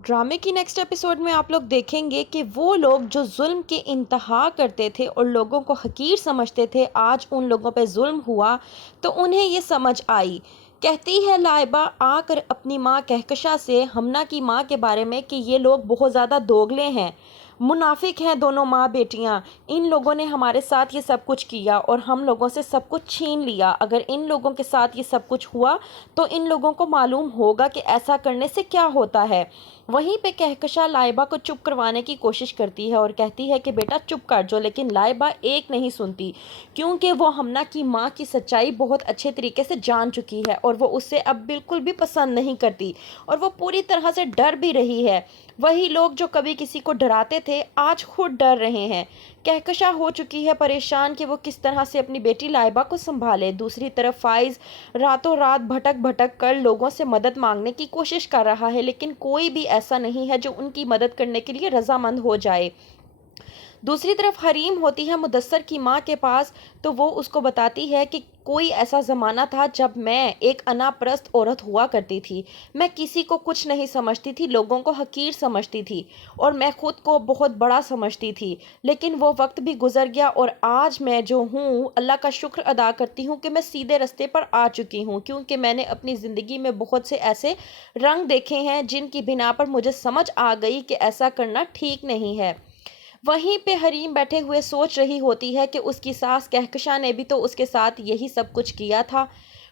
ड्रामे की next episode में आप लोग देखेंगे कि वो लोग जो जुल्म के इंतहा करते थे और लोगों को हकीर समझते थे, आज उन लोगों पे जुल्म हुआ तो उन्हें ये समझ आई। कहती है लाइबा आकर अपनी माँ कहकशा से हमना की माँ के बारे में कि ये लोग बहुत ज़्यादा दोगले हैं, मुनाफिक हैं दोनों माँ बेटियाँ। इन लोगों ने हमारे साथ ये सब कुछ किया और हम लोगों से सब कुछ छीन लिया। अगर इन लोगों के साथ ये सब कुछ हुआ तो इन लोगों को मालूम होगा कि ऐसा करने से क्या होता है। वहीं पे कहकशा लाइबा को चुप करवाने की कोशिश करती है और कहती है कि बेटा चुप कर जो, लेकिन लाइबा एक नहीं सुनती, क्योंकि वो हमना की माँ की सच्चाई बहुत अच्छे तरीके से जान चुकी है और वो उससे अब बिल्कुल भी पसंद नहीं करती और वो पूरी तरह से डर भी रही है। वही लोग जो कभी किसी को डराते थे आज खुद डर रहे हैं। कहकशा हो चुकी है परेशान कि वो किस तरह से अपनी बेटी लाइबा को संभाले। दूसरी तरफ फाइज रातों रात भटक भटक कर लोगों से मदद मांगने की कोशिश कर रहा है, लेकिन कोई भी ऐसा नहीं है जो उनकी मदद करने के लिए रजामंद हो जाए। दूसरी तरफ हरीम होती है मुदस्सर की माँ के पास, तो वो उसको बताती है कि कोई ऐसा ज़माना था जब मैं एक अनापरस्त औरत हुआ करती थी। मैं किसी को कुछ नहीं समझती थी, लोगों को हकीर समझती थी और मैं खुद को बहुत बड़ा समझती थी। लेकिन वो वक्त भी गुजर गया और आज मैं जो हूँ अल्लाह का शुक्र अदा करती हूँ कि मैं सीधे रास्ते पर आ चुकी हूँ, क्योंकि मैंने अपनी ज़िंदगी में बहुत से ऐसे रंग देखे हैं जिनकी बिना पर मुझे समझ आ गई कि ऐसा करना ठीक नहीं है। वहीं पे हरीम बैठे हुए सोच रही होती है कि उसकी सास कहकशा ने भी तो उसके साथ यही सब कुछ किया था,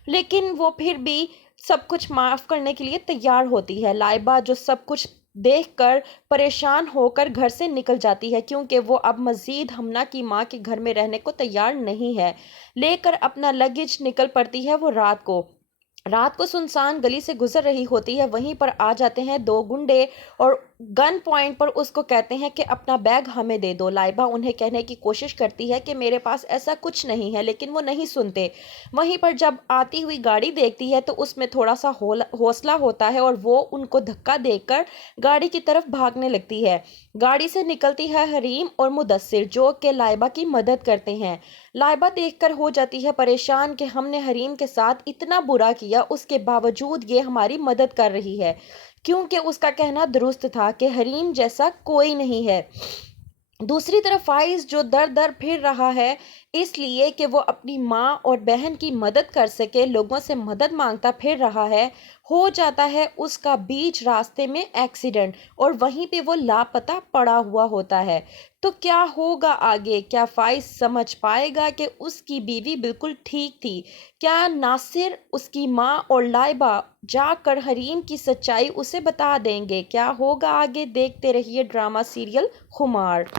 लेकिन वो फिर भी सब कुछ माफ़ करने के लिए तैयार होती है। लाइबा जो सब कुछ देखकर परेशान होकर घर से निकल जाती है, क्योंकि वो अब मज़ीद हमना की माँ के घर में रहने को तैयार नहीं है। लेकर अपना लगेज निकल पड़ती है वो रात को सुनसान गली से गुजर रही होती है। वहीं पर आ जाते हैं दो गुंडे और गन पॉइंट पर उसको कहते हैं कि अपना बैग हमें दे दो। लाइबा उन्हें कहने की कोशिश करती है कि मेरे पास ऐसा कुछ नहीं है, लेकिन वो नहीं सुनते। वहीं पर जब आती हुई गाड़ी देखती है तो उसमें थोड़ा सा हौसला होता है और वो उनको धक्का देकर गाड़ी की तरफ भागने लगती है। गाड़ी से निकलती है हरीम और मुदस्सिर, जो कि लाइबा की मदद करते हैं। लाइबा देखकर हो जाती है परेशान कि हमने हरीम के साथ इतना बुरा किया, उसके बावजूद ये हमारी मदद कर रही है, क्योंकि उसका कहना दुरुस्त था कि हरीम जैसा कोई नहीं है। दूसरी तरफ फाइज जो दर दर फिर रहा है इसलिए कि वो अपनी माँ और बहन की मदद कर सके, लोगों से मदद मांगता फिर रहा है। हो जाता है उसका बीच रास्ते में एक्सीडेंट और वहीं पे वो लापता पड़ा हुआ होता है। तो क्या होगा आगे? क्या फाइज समझ पाएगा कि उसकी बीवी बिल्कुल ठीक थी? क्या नासिर, उसकी माँ और लाइबा जाकर हरीम की सच्चाई उसे बता देंगे? क्या होगा आगे? देखते रहिए ड्रामा सीरियल खुमार।